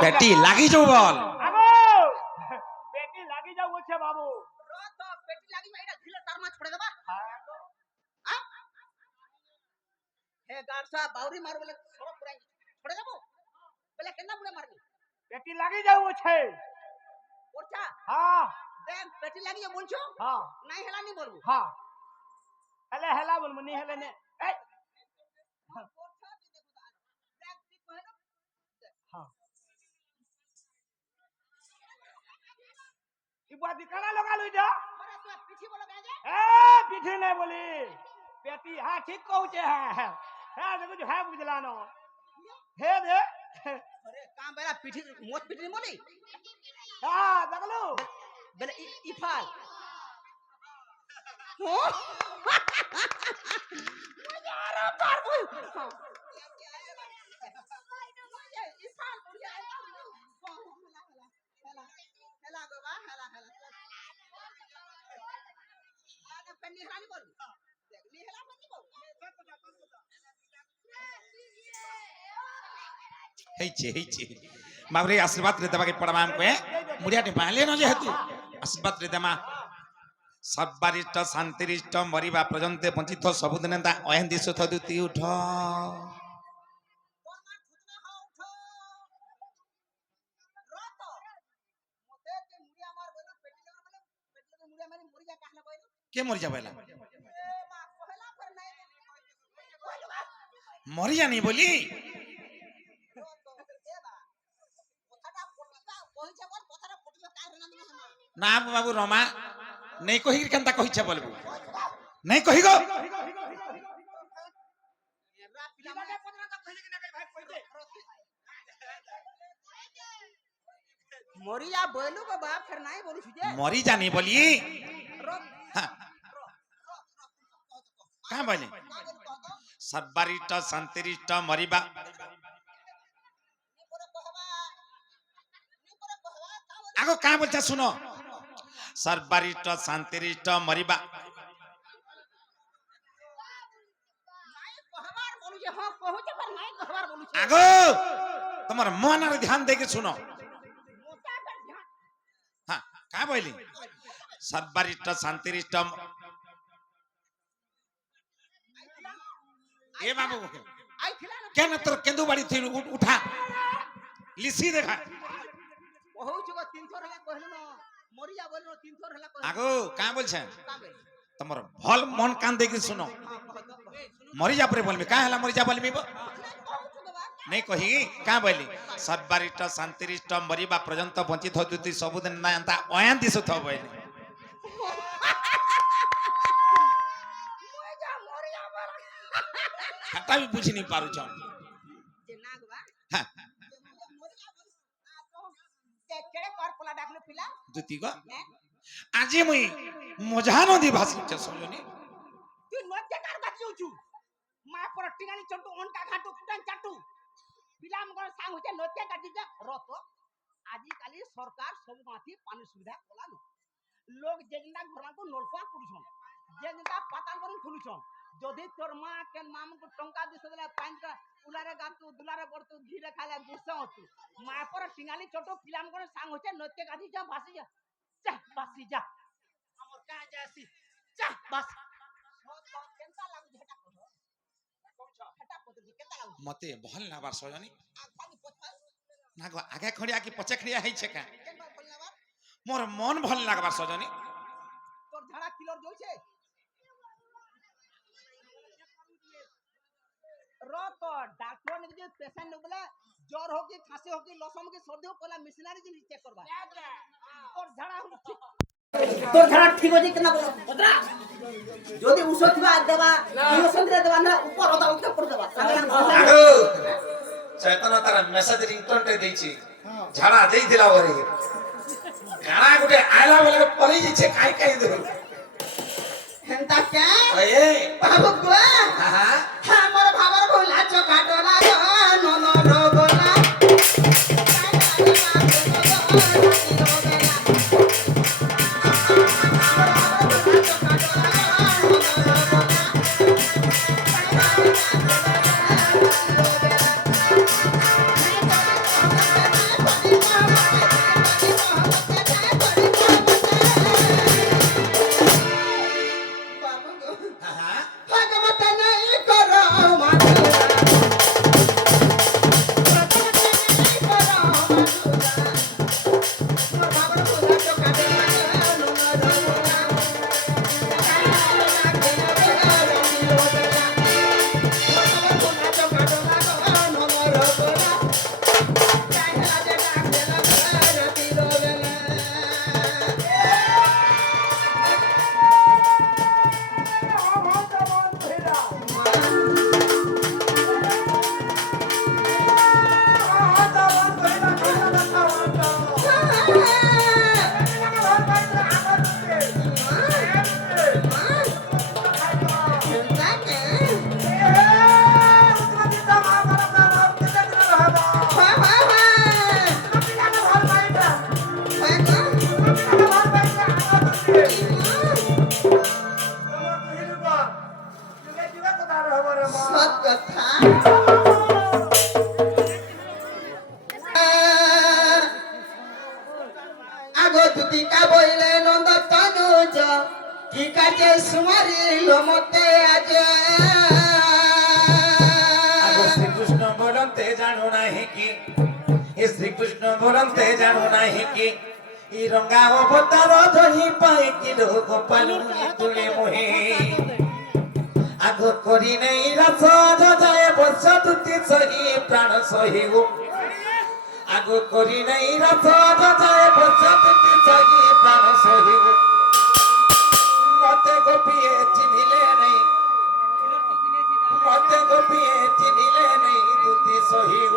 পেটি লাগি যাও বল আগো পেটি লাগি যাও বলছে বাবু তো পেটি লাগি এটা ঢিলে তার মা ছড়ে দেবা হে গারসা বাউরি মার বলে সড়ক পুরাই ছড়ে দেবো বলে কেনা পুরে মারবি পেটি লাগি যাও বলছে ওরছা হ্যাঁ দেখ পেটি লাগি যা বলছো হ্যাঁ নাই হেলা নি বলবো হ্যাঁ হেলে হেলা বলবো নি হেলে নে এই ওরছা তুই দেখো দেখ তুই কহে না হ্যাঁ কি বাদি কানা লগা লই যা আরে তুই পিঠি বলো গাজে এ পিঠে নাই বলি পেটি হ্যাঁ ঠিক কହୁছে হ্যাঁ হ্যাঁ দেখো যে হ্যাঁ বুঝলা না হে দে আরে কাম বেলা পিঠি মোট পিঠি বলি হ্যাঁ দেখলো বলে ইফাল আরে পারবো ইফাল বলি হেলা গো বা হেলা আরে পেনি হেলা নি বল দেখ নি হেলা বলি বল ହେଇଛି ବାବୁରେ ଆଶୀର୍ବାଦ ରେ ଦେବାକେ ପଡବା ଆମକୁ ମୁଡିଆଟେ ବାହାଲେ ନ ଯେହେତୁ ଆଶୀର୍ବାଦ ରେ ଦେମା ସବାରିଷ୍ଟ ଶାନ୍ତିରିଷ୍ଟ ମରିବା ପର୍ଯ୍ୟନ୍ତ ବଞ୍ଚିତ ସବୁଦିନ ତା ଅହେନ୍ଦି ସୁଥ ଦୁତି ଉଠ কে মরি যাবে মরি জানি বলি না বাবু রমা নেই কহি কেনতা কহিছে বলবু নেই কহি গো মরিয়া বইলু গো বাপ ফের নাই বলিস যে মরি জানি বলি কাঁ বলে সবারিষ্ট শান্তিরিষ্ট মরিবা আগো কাঁ বলছে শুনো সর্বারিষ্ট শান্তিরিষ্ট মরিবা আগো তোমার মনের ধ্যান দেখে শুনো হ্যাঁ কাঁ বলি সর্বারিষ্ট শান্তিরিষ্ট এ বাবু কেন তোর কেন্দু বাড়ি থেকে উঠা লিসি দেখা আগো কাঁ বলছেন তোমার ভাল মন কান দেখি শুনো মরি যা পরে বলবি কাঁ হেলা মরি যা বলবি নেই কহি কাঁ বলি সর্বারিষ্ট শান্তিরিষ্ট মরিবা পর্যন্ত বঞ্চিত হতুতি ସବୁଦିନ না এন্তা অয়ান দিছ থ বইনি হাটা भी বুঝি নি পারুছ হ্যাঁ দুতি গো আজি মুই মজা নদী ভাসিছ শুননি তুই নদে কার বাঁচিউছু মা পর টিগানি চন্টু অনকা ঘাটু কুটান চাটু পিলাম গর সাং হইছে নদে কাটি যা রত আজি কালি সরকার সব মাথি পানি সুবিধা কলানো লোক যেগনা ঘরমানকু নলকুয়া কুড়িছন যেগনা পাতাল বরং খুলুছন যদি তোর মা কেন মামকু টঙ্কা দিছ দেলা পাঁচটা উলারে গাতু দুলারে পড়তু ঘিরে খালে দুসা হতু মা পর টিগানি চন্টু পিলাম গর সাং হইছে নদে কাটি যা ভাসি যা যা বাসি যা আমার কা যাসি যা বাস কেনতা লাগু যেটা কহ হেটা পদজি কেনতা লাগু মতে ভাল লাবার সজনি না গো আগে খড়িয়া কি পছে খড়িয়া হইছে কা কেনবা ভাল লাবার মোর মন ভাল লাগবার সজনি তোর ঝাড়া কিলোর জ্বলছে রত ডাক্তার ने जो पेशेंट ने बोला ज्वर हो कि खांसी हो कि लसम कि सर्दी हो पहला मिशनरी जिन चेक करबा তোর ঝাড়া তোর ঝাড়া ঠিক হইছে কেনা বদরা যদি উষো থিবা দেবা ইনসেন্টরে দেবা না উপর ওটা উঠে পড় দেবা আগো চৈতন্য তার মেসেজ রিংটোন তে দেইছি ঝাড়া দেই দিলা ওরে গানা গুটে আইলা বলে পড়ি যাচ্ছে কাই কাই দেব হেনতা কে এ বাবু গো হ্যাঁ আমার ভাবার ভুলা চকাটো না নো নো রোগনা দুতিকা বইলে নন্দ তনুজ ঠিক আছে সুমারিল মতে আজ আগো শ্রীকৃষ্ণ বলন্তে জানো নাহি কি এ শ্রীকৃষ্ণ বলন্তে জানো নাহি কি ই রঙা অবতার ধরি পাই কি গোপাল তুলে মোহে আগো করি নাই রাস যায় বর্ষ তুতি সহি প্রাণ সহিব আগো করি নাই রাস যায় বর্ষ তুতি সহি প্রাণ সহিব মতে গোপিয়ে চিনিলে নাই মতে গোপিয়ে চিনিলে নাই দুতি সহিব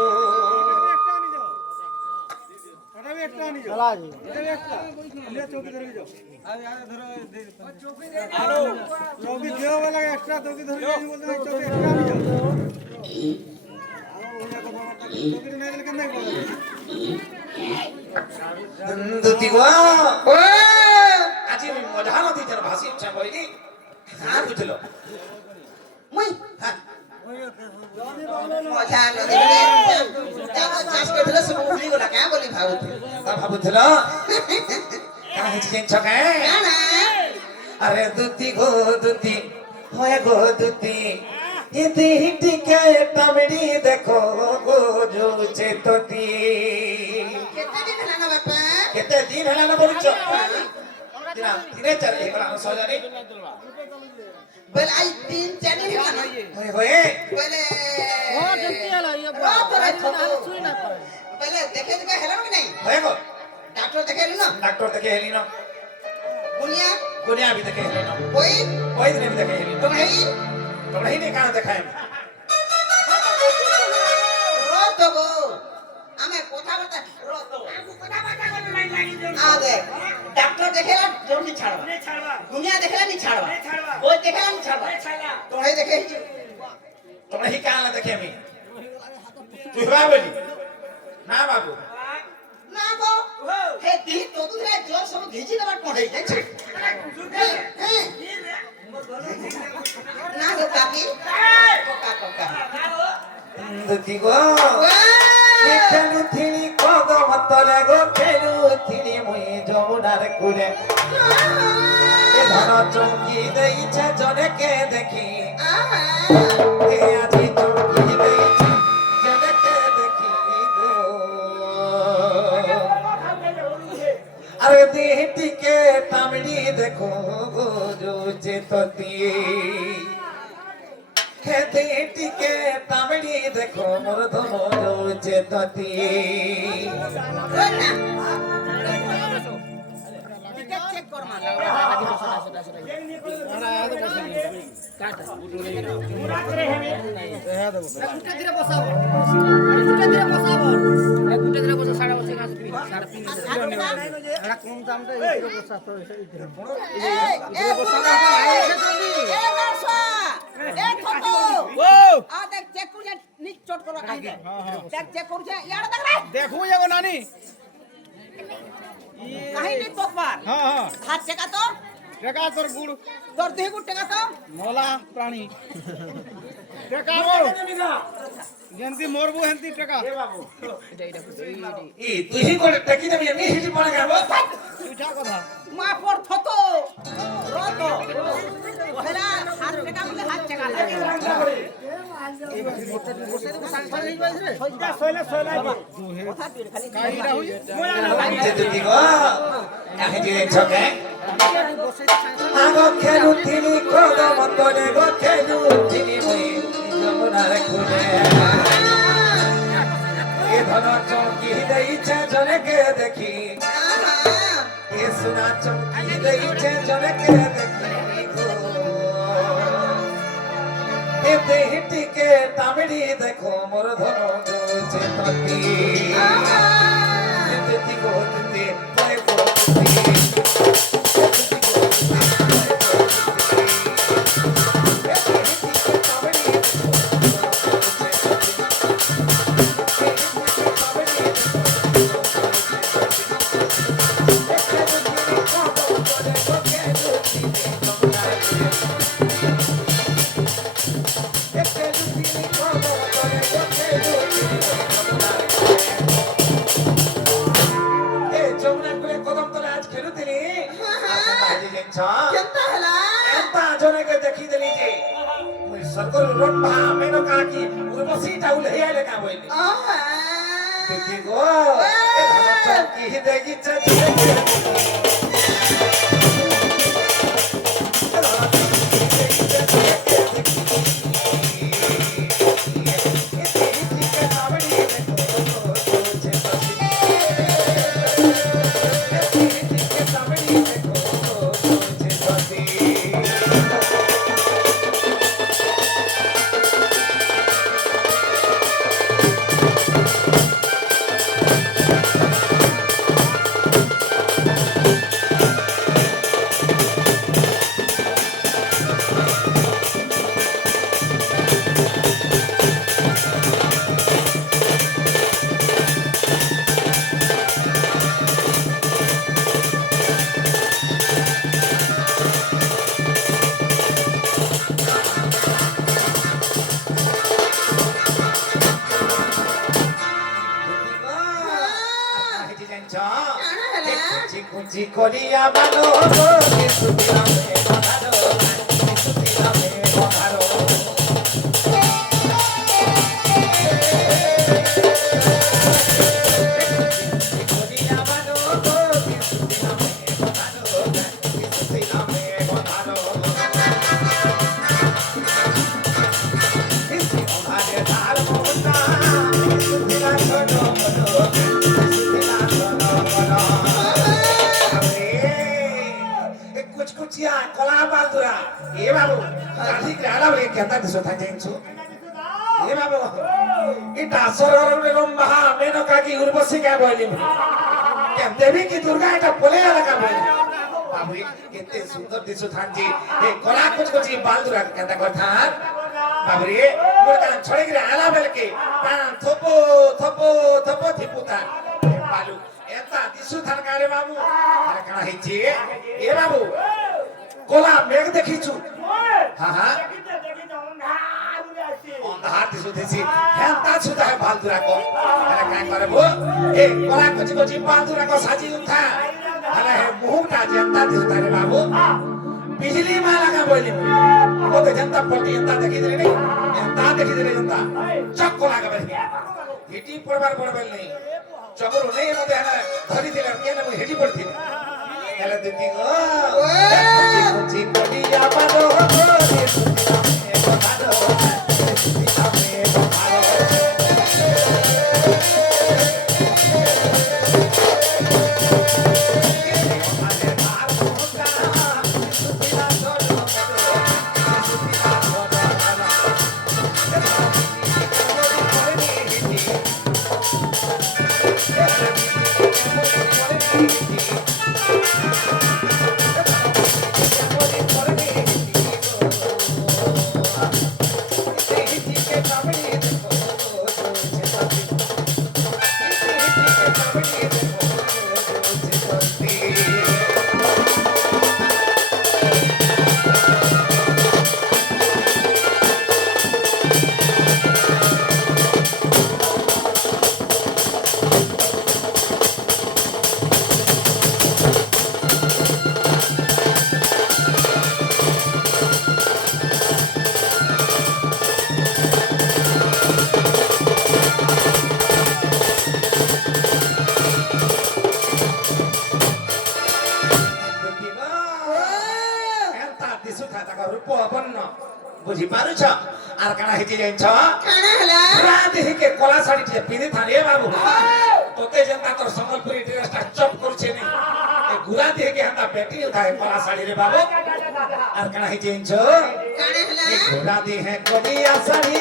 দুতি গো আজি মধা নদী যেন ভাসি ইচ্ছা করিলি হ্যাঁ বুঝলো মুই হ্যাঁ মজা নদী দেখো চাষ করলে সব উড়ি গলা কা বলি ভাবুতি তা ভাবুছিল কাহি চিন ছকে না আরে দুতি গো দুতি হয় গো দুতি ইতি টিকে টামড়ি দেখো গো জুছে ততি কেতে দিন হলা না বাপা কেতে দিন হেলা না বলছ দিনে চারে হেলা সজানি বলে আই 3 4 দিন হলা না হয় হয় বলে ও জলদি আলা ये सुई ना पाए বলে দেখে দেখে হেলা কি নাই হয় গো ডাক্তার দেখে না डॉक्टर तक हेली न বুনিয়া दुनिया भी तक हेली न ওই कोई दिन भी तक हेली তো न ভাই तो नहीं ने कहां देखाए রত গো আমি কথা বলতে রত আমি কথা বলতে কোন লাইন লাগি দেন আগে ডাক্তার দেখেলা জলদি ছাড়বা নে ছাড়বা দুনিয়া দেখেলা নি ছাড়বা নে ছাড়বা ওই দেখেলা নি ছাড়বা নে ছাড়বা তো ভাই দেখে तो नहीं कहां देखे मी तू बाबली ना बाबू না গো হে দি তো তুই জল সব ভিজি দেবার পড়ে যাচ্ছে না গো কাকি কোকা কোকা दुती गो खेलु थिनी कदम तले गो खेलु थिनी मुई जमुनार कुले ए धन चमकी देइछे जने के देखी ए आजी चमकी देइछे जने के देखी गो अरे देहटी के टामड़ी देखो गो जो चेतती हे देहटी के टामड़ी देखो मोर धनो जो चेतती চেক কর মা गुटे धीरे बसाबो गुटे धीरे बसाबो गुटे धीरे बसा साड़ा बसे का 3.5 एड़ा कम दाम रे इधर बसा तो इधर এ বসা এ বসা এ ছোট ও আ দেখ চেক করে নিচ চট করা কাহিদে দেখ চেক করছে ইয়াড় দেখ রে দেখো এগো নানি কাহিদে তো পার হ্যাঁ হ্যাঁ হাত চেকা তো টেকা তোর গুড় তোর দেহ গুট টেকা তো মলা প্রাণী টেকা যেমতি মরবো হেমতি টেকা ई तू ही कोन टकी दे मी हिटी पड़े गाबो উঠা কথা মা পর থত রত ওহেলা হাত টেকা বলে হাত চেকা লাগে সইটা সইলে সইলা কথা তুই খালি কাইরা হই जे दुती गो काहे जे छके आगो खेलु थिनी कदम तले गो खेलु थिनी मुई जमुनार कुले ए धन चमकी देइछे जने के देखी ए सुना चमकी देइछे जने के देखी ए देहटी के टामड़ी देखो मोर धनो जो चेतती दुती गो दुती होय गो दुती ଜାଣିଛ କେନ୍ତା ହେଲା ଏନ୍ତା ଜଣକେ ଦେଖି ଦେଲି ଯେ ମୁଇଁ ସର୍କରୁ ରମ୍ଭା ମେନକା କି ଉର୍ବଶୀଟା ଉଲ୍ହେଇ ଆଇଲେ କା ବୋଇଲି ଆହା ଦେଖି ଗো ଏ ଧନ ଚୌକି ଦେଖି কুচি করিয়া বানো কিছু দিলামে বধারো কিছু দিলামে বধারো করিয়া বানো কিছু দিলামে বধারো কিছু দিলামে বধারো কিছু ওভারে ধার মোটা কিছু দিলা ছোট বড় কিছু দিলা ছোট বড় कुछ कुछ या कला बालदुरा ए बाबू गाधी ग्राडा बे केता दिसो था जेंचो ए बाबू इटा सरगरने रंभा मेनका की उर्वशी का बोली के देवी की दुर्गा इटा बोले लगा बोली बाबू केते सुंदर दिसो था जी ए कला कुछ बालदुरा केता करथा बाबू रे मोर कान छोड़ी गिरा आला बेल के कान थोपो थोपो थोपो थिपुता ए बालू एता दिसु थान कारे बाबू अरे कणा हिची ए बाबू कोला मेघ देखिछु हां हां अंधार दिसु देसी हेंता छुता है बालदुरा को अरे काय करबो ए कोला कुछ बालदुरा को साजी उठा अरे हे मुहटा जनता दिसु थारे बाबू बिजली माला का बोली वो तो जनता पलटी जनता देखि देले नहीं जनता देखि देले जनता चक्को लागा बे हिटी पड़बार पड़बेल नहीं चबरो नहीं मते हना धरी दिले केने मु हेटी पड़थि हेले दिदी गो कुची कोडिया बादो गो सुतिना में बधारो सुतिना में बधारो बुझी पारुछ आर काना हेती जाइछ काना हला रात के कोला साड़ी टे पिनी थाने बाबू तोते जनता तोर संबलपुरी ड्रेसटा चप करछे नि ए गुरा देह के हंदा बेटी उठाए कोला साड़ी रे बाबू आर काना हेती जाइछ काना हला ए गुरा देह कोडिया साड़ी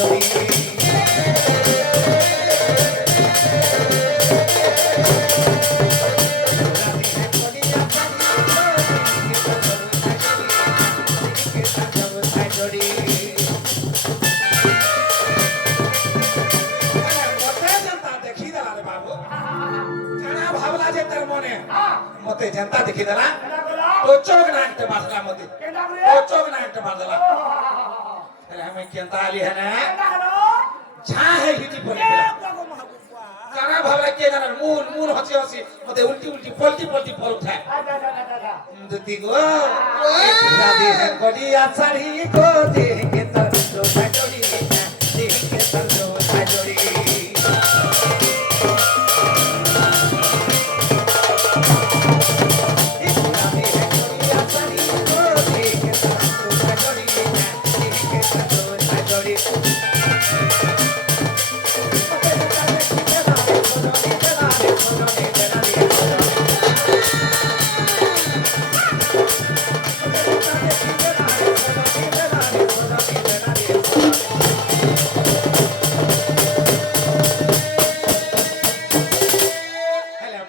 कोडी के मते जनता देखि देला तो चोक नाटते बादला मते तो चोक नाटते बादला अरे हमें केंता आली है ना छा है हिटी बोले करा কানা ভাবলা কে জানার মূল মূল হসি হসি মতে উল্টি উল্টি পলটি পলটি পল উঠায় দুতি গো রাধে হে করি আছাড়ি গো দেখে তার লোটা জড়ি দেখে তার লোটা জড়ি রাধে হে করি আছাড়ি গো দেখে তার লোটা জড়ি দেখে তার লোটা জড়ি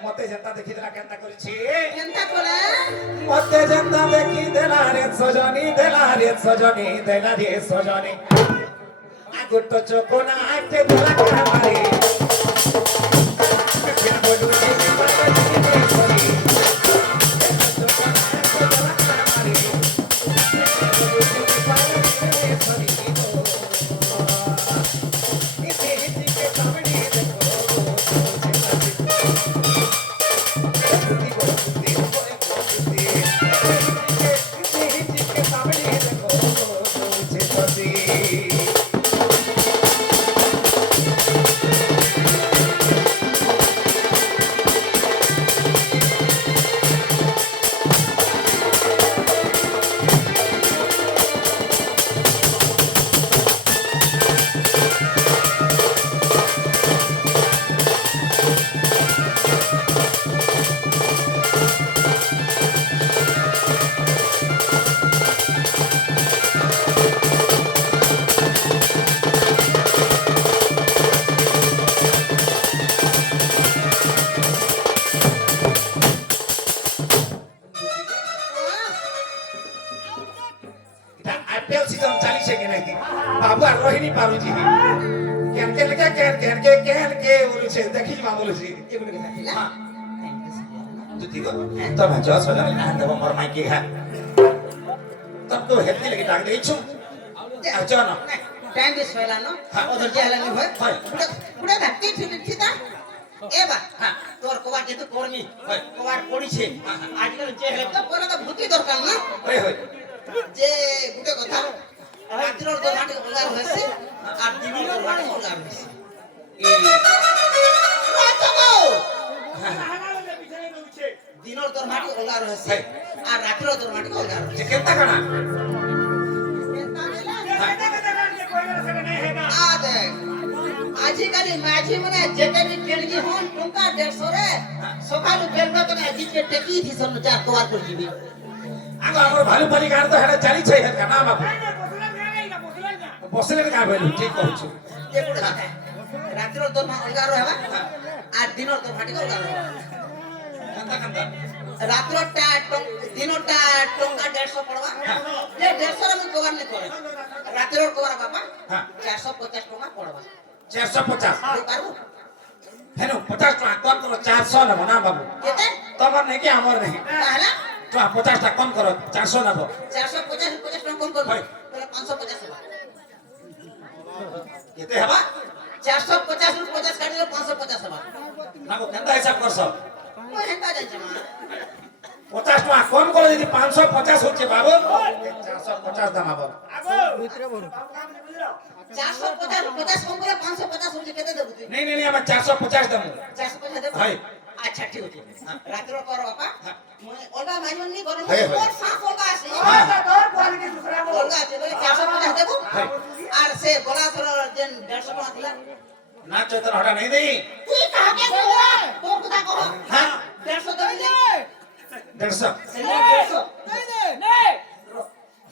মতে যেটা দেখি দেলা কেনটা করেছি কেনটা করে মতে যেটা দেখি দেলা রে সজনী দেলা রে সজনী দেলা রে সজনী আগুট চোখনা আটে দেলা কামারে কেন বলু রে পারে দিকে সরি आईपीएल सीजन चाली छे के नहीं बाबू आ रही नहीं पारू जी केन के बोलू छे देखी मा बोलू छी के बोले के हां जुती गो तो ना जो सजन ना देव मोर माई के घा तब तो हेती लगी डाक दे छु आ जो ना टाइम दिस होला न ओधर जे हला नि होय पुरा धाती थिता एबा तोर कोवार के तो कोरनी कोवार पड़ी छे आजकल जे हेले तो पुरा तो भूति दरकार ना होय होय যে গুটে কথা রাত্রির দরমাটি ওলার হইছে আর দিনের দরমাটি ওলার হইছে এই রাতগো দিনের দরমাটি ওলার হইছে আর রাত্রির দরমাটি ওলার হইছে কেনটা কানা আদে আজিকালি মাঝি মানে যেতে বি টেলগি হন টঙ্কা 150 রে সকালু বেলবা তনে আজিকে টেকি দিছন যা কভার করে দিবি आगो हमर भालू पाली गाड़ तो हेडा चाली छै हेड का नाम बाबू बसले का बोलू ठीक कहू छु ये गुटे কথা রাত্রির দরমা অলগা রহবা আর দিনের দরমাটি অলগা রহবা कंदा कंदा রাত্রটা দিনটা টঙ্কা 150 পড়বা যে 150 আমি কভার নে করে রাত্রির কভার বাবা हां 450 টাকা পড়বা 450 দেই পারবো हेनो 50 টাকা কম করো 400 না না বাবু কেতে তোমার নেকি আমার নেই তাহলে তো 50 টাকা কম করো 400 না 450 50 টাকা কম করবো হয়। তাহলে 550 হবে কেতে হবা 450 ରୁ 50 কাটিলে 550 হবে না গো কেনটা হিসাব করছো মই হেনতা জানছি মা 50 টাকা কম করো যদি 550 হচ্ছে বাবু 450 দাম আবার আগো ভিতরে বড় 450 ରୁ 50 কম করে 550 হচ্ছে কেতে দেবো তুই नहीं नहीं नहीं আমার 450 দাম 450 দেবো হয় আচ্ছা ঠিক আছে রাত্রির কর বাবা মই অলগা মাইননি করব হয়, হয়। মোর সাফ অলগা আছে তোর কোয়ালিটি দুসরা বল অলগা আছে বলে 450 দেবো আর সে গলা তোর যেন 150 টাকা দিলা না চৈতন হটা नहीं দেই তুই কাকে কইলা তোর কথা কহ হ্যাঁ 150 দেবি 150 সে 150 নাই দে নে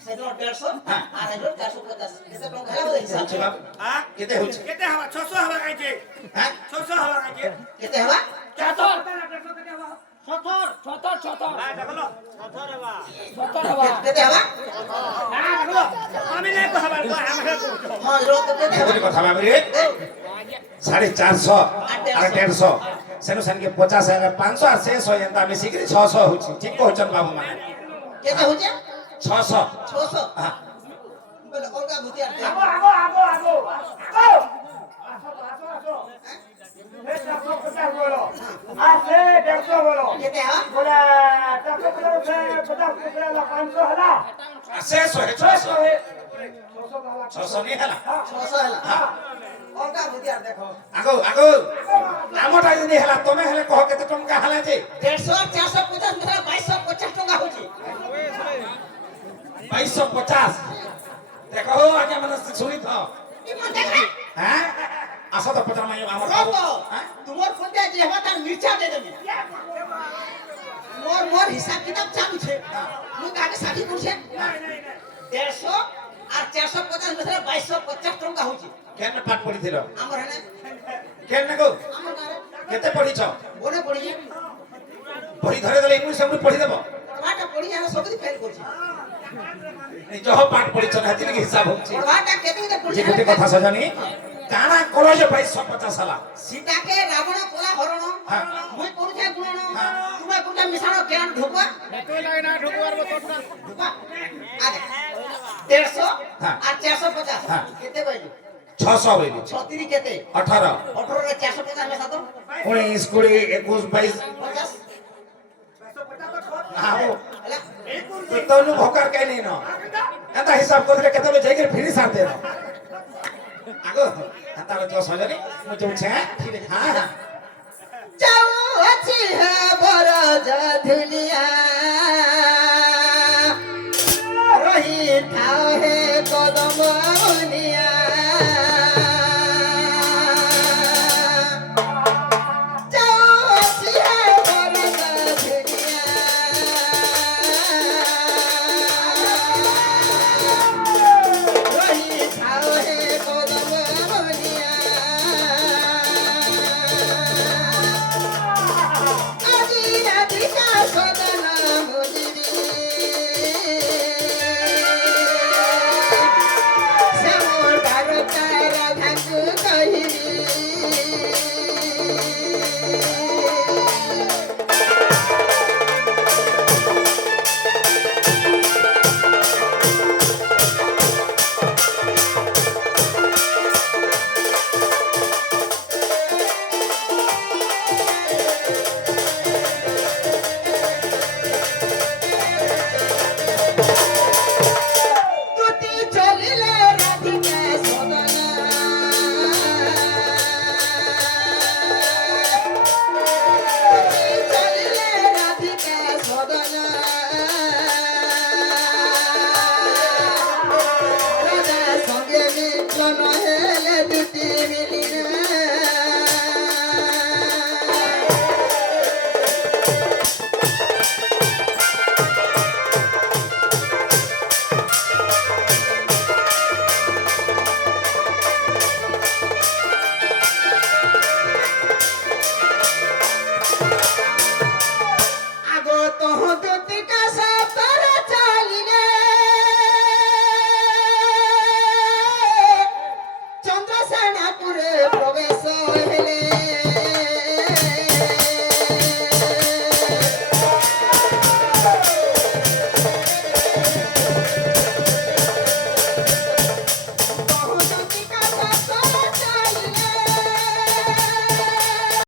সে 150 আর এলো 450 কেতে টাকা হেলা হইছে হচ্ছে বাবু হ্যাঁ কেতে হচ্ছে কেতে হবা 600 হবা কাইছে হ্যাঁ 600 হবা কাইছে কেতে হবা 400 কেতে হবা আমি নাই কহবা আমি হ্যাঁ রো তো কেতে হবা বলি কথা বাবু রে 450 আর 150 সেনো সানকে 50 আর 500 আর 600 এন্তা আমি শিখরি 600 হচ্ছে ঠিক কহছন বাবু মানে কেতে হচ্ছে 600 600 হ্যাঁ বলে অলগা ভূতি আর আগো আগো আগো আগো আগো আসো আসো আসো আসে 150 বলো কেতে হ্যাঁ বলে 450 ହେଲା 500 ହେଲା ଶହେ ଶହେ 600 600 ନେଇ ହେଲା 600 ହେଲା ଅଲଗା ବୁଝିଆ ଦେଖ ଆଗୋ ଆମଟା ଯଦି ହେଲା ତମେ ହେଲେ କହ କେତେ ଟଙ୍କା ହେଲା ଯେ 150 450 ମିଶା 2250 ଟଙ୍କା ହଉଛି 2250 ଦେଖ ହୋ ଆଜ୍ଞା ମାନେ ଶୁଣି ଥ ଇମା ଦେଖ হ্যাঁ আসো তো পচার মাই আমার রত তোমার ফোনটা যে হবা তার মির্চা দে দেবে মোর হিসাব কিতাব চালুছে মু কাকে সাথী করছে 150 আর 450 মিশা 2250 টଙ୍କା হଉଛି কেন পাঠ পড়িছিল আমার হেনে কেন গো আমার গারে কেতে পড়িছ বনে পড়ি বই ধরে দেলে ইংলিশ সব পড়ি দেব পাটা পড়ি আমি সবই ফেল করছি নিজ পাঠ পড়িছ না হেতি লাগি হিসাব হচ্ছে পড়াটা কেতে কেতে পড়ছি যে গোটে কথা সজানি কানা কলেজ 2250 সালা সীতাকে রাবণ কলা হরণ হ্যাঁ। মুই করুছে গুণন হ্যাঁ। তুমি করুছে মিশাণ কেন ঢোকা এত লাগে না ঢুকবার বতটা ঢোকা আগে 150 হ্যাঁ। আর 450 হ্যাঁ। কেতে কইলি 600 বইলি 36 কেতে 18 18 রে 450 মেশা তো 19 20 21 22 50 আও ହେଲା তনু ভকার কে নেই ন এটা হিসাব করলে কেতে যাই করে ফিরি সারতে ন আগো তাহলে তো সজানি মু চলছে হ্যাঁ যাও আছে হে বড় ধুলিয়া